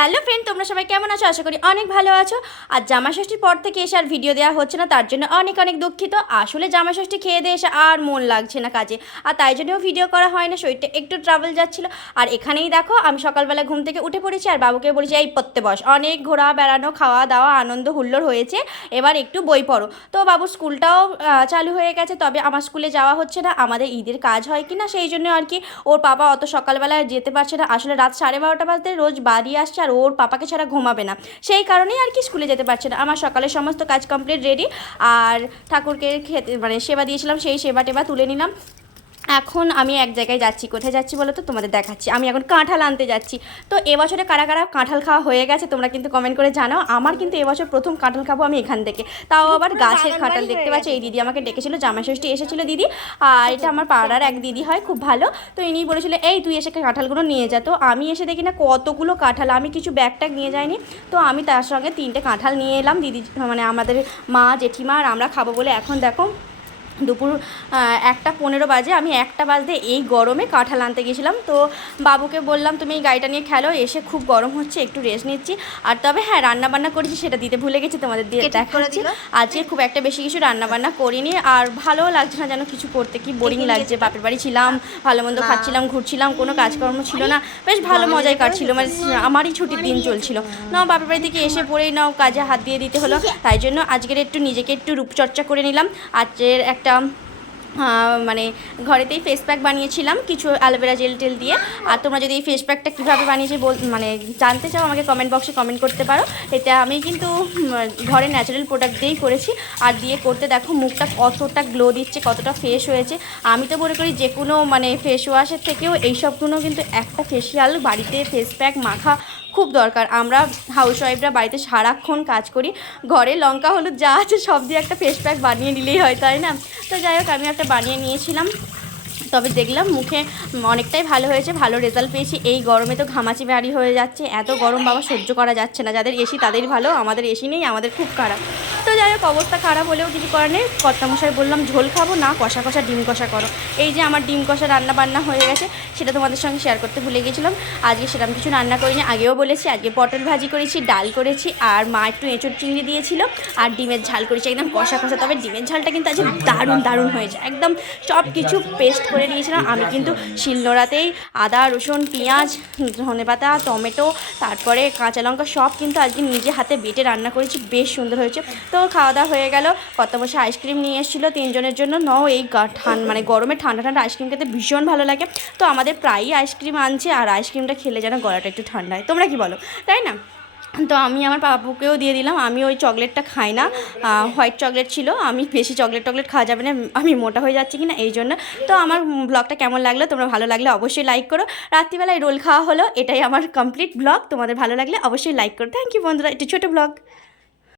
Hello friend, তোমরা সবাই কেমন আছো? আশা করি অনেক ভালো আছো। আর জামাই ষষ্ঠীর পর থেকে এসে আর ভিডিও দেওয়া হচ্ছে না, তার জন্য অনেক অনেক দুঃখিত। আসলে জামাই ষষ্ঠী খেয়ে দিয়ে এসে আর মন লাগছে না কাজে, আর তাই জন্যও ভিডিও করা হয় না। শরীরটা একটু ট্রাভেল যাচ্ছিলো। আর এখানেই দেখো, আমি সকালবেলা ঘুম থেকে উঠে পড়েছি আর বাবুকে বলেছি এই পড়তে বস, অনেক ঘোরা বেড়ানো খাওয়া দাওয়া আনন্দ হুল্লোড় হয়েছে, এবার একটু বই পড়ো। তো বাবুর স্কুলটাও চালু হয়ে গেছে, তবে আমার স্কুলে যাওয়া হচ্ছে না। আমাদের ঈদের কাজ হয় কি না সেই জন্য আর কি ওর পাপা অত সকালবেলা যেতে পারছে না। আসলে রাত 12:30 বাজতে রোজ বাড়ি আসছে, আর ওর পাপাকে ছাড়া ঘুমাবে না, সেই কারণেই আর কি স্কুলে যেতে পারছে না। আমার সকালের সমস্ত কাজ কমপ্লিট রেডি, আর ঠাকুরকে খেতে মানে সেবা দিয়েছিলাম, সেই সেবা টেবা তুলে নিলাম। এখন আমি এক জায়গায় যাচ্ছি। কোথায় যাচ্ছি বলো তো? তোমাদের দেখাচ্ছি। আমি এখন কাঁঠাল আনতে যাচ্ছি। তো এবছরে কারা কারা কাঁঠাল খাওয়া হয়ে গেছে তোমরা কিন্তু কমেন্ট করে জানাও। আমার কিন্তু এবছর প্রথম কাঁঠাল খাবো আমি এখান থেকে, তাও আবার গাছের কাঁঠাল। দেখতে পাচ্ছ, এই দিদি আমাকে ডেকেছিল, জামাই ষষ্ঠী এসেছিলো দিদি, আর এটা আমার পাড়ার এক দিদি হয়, খুব ভালো। তো ইনি বলেছিল এই তুই এসে কাঁঠালগুলো নিয়ে যা। তো আমি এসে দেখি না কতগুলো কাঁঠাল, আমি কিছু ব্যাগ ট্যাগ নিয়ে যাইনি। তো আমি তার সঙ্গে 3টে কাঁঠাল নিয়ে এলাম। দিদি মানে আমাদের মা জেঠিমা আর আমরা খাবো বলে। এখন দেখো দুপুর 1:15 বাজে, আমি 1টা বাজতে এই গরমে কাঁঠাল আনতে গেছিলাম। তো বাবুকে বললাম তুমি এই গাড়িটা নিয়ে খেলো, এসে খুব গরম হচ্ছে, একটু রেস্ট নিচ্ছি। আর তবে হ্যাঁ, রান্নাবান্না করেছি সেটা দিতে ভুলে গেছি, তোমাদের দিয়ে দেখাচ্ছি। আজকে খুব একটা বেশি কিছু রান্নাবান্না করিনি, আর ভালোও লাগছে না যেন কিছু করতে, কি বোরিং লাগছে। বাপের বাড়ি ছিলাম, ভালো মন্দ খাচ্ছিলাম, ঘুরছিলাম, কোনো কাজকর্ম ছিল না, বেশ ভালো মজাই কাটছিল। মানে আমারই ছুটির দিন চলছিল না, বাপের বাড়ি থেকে এসে পড়েই নাও কাজে হাত দিয়ে দিতে হলো। তাই জন্য আজকের একটু নিজেকে একটু রূপচর্চা করে নিলাম। আজকের একটা মানে ঘরেতেই ফেস প্যাক বানিয়েছিলাম কিছু অ্যালোভেরা জেল টেল দিয়ে। আর তোমরা যদি এই ফেস প্যাকটা কীভাবে বানিয়েছি মানে জানতে চাও, আমাকে কমেন্ট বক্সে কমেন্ট করতে পারো। এটা আমি কিন্তু ঘরে ন্যাচারাল প্রোডাক্ট দিয়েই করেছি, আর দিয়ে করতে দেখো মুখটা কতটা গ্লো দিচ্ছে, কতটা ফ্রেশ হয়েছে। আমি তো মনে করি যে কোনো মানে ফেস ওয়াশের থেকেও এইসবগুলো কিন্তু একটা ফেসিয়াল বাড়িতে ফেস প্যাক মাখা খুব দরকার। আমরা হাউসওয়াইফরা বাড়িতে সারাক্ষণ কাজ করি, ঘরে লঙ্কা হলুদ যা আছে সব দিয়ে একটা ফেস প্যাক বানিয়ে নিলেই হয়, তাই না? তো যাই হোক, আমি একটা বানিয়ে নিয়েছিলাম, তবে দেখলাম মুখে অনেকটাই ভালো হয়েছে, ভালো রেজাল্ট পেয়েছি। এই গরমে তো ঘামাচি বাড়ি হয়ে যাচ্ছে, এত গরম বাবা সহ্য করা যাচ্ছে না। যাদের এসি তাদের ভালো, আমাদের এসি নেই, আমাদের খুব খারাপ। তো যাই হোক, অবস্থা খারাপ হলেও কিছু করার নেই। কর্তামশাই বললাম ঝোল খাবো না, কষা কষা ডিম কষা করো। এই যে আমার ডিম কষা রান্না বান্না হয়ে গেছে, সেটা তোমাদের সঙ্গে শেয়ার করতে ভুলে গেছিলাম। আজকে সেরকম কিছু রান্না করিনি, আগেও বলেছি। আজকে পটল ভাজি করেছি, ডাল করেছি, আর মা একটু এঁচড় চিংড়ি দিয়েছিল, আর ডিমের ঝাল করেছি একদম কষা কষা। তবে ডিমের ঝালটা কিন্তু আজকে দারুণ দারুণ হয়েছে, একদম সব কিছু পেস্ট করে নিয়েছিলাম আমি। কিন্তু শিলনোড়াতেই আদা রসুন পেঁয়াজ ধনেপাতা টমেটো তারপরে কাঁচা লঙ্কা সব কিন্তু আজকে নিজে হাতে বেটে রান্না করেছি, বেশ সুন্দর হয়েছে। তো খাওয়া দাওয়া হয়ে গেল। কত বসে আইসক্রিম নিয়ে এসেছিলো 3জনের জন্য। এই মানে গরমে ঠান্ডা ঠান্ডা আইসক্রিম খেতে ভীষণ ভালো লাগে। তো আমাদের প্রায়ই আইসক্রিম আনছে, আর আইসক্রিমটা খেলে যেন গলাটা একটু ঠান্ডা হয়, তোমরা কি বলো, তাই না? তো আমি আমার বাবুকেও দিয়ে দিলাম। আমি ওই চকলেটটা খাই না, হোয়াইট চকলেট ছিল। আমি বেশি চকলেট খাওয়া যাবে না, আমি মোটা হয়ে যাচ্ছি কি না এই জন্য। তো আমার ব্লগটা কেমন লাগলো, তোমরা ভালো লাগলে অবশ্যই লাইক করো। রাত্রিবেলায় রোল খাওয়া হলো, এটাই আমার কমপ্লিট ব্লগ। তোমাদের ভালো লাগলে অবশ্যই লাইক করো। থ্যাংক ইউ বন্ধুরা, একটু ছোটো ব্লগ।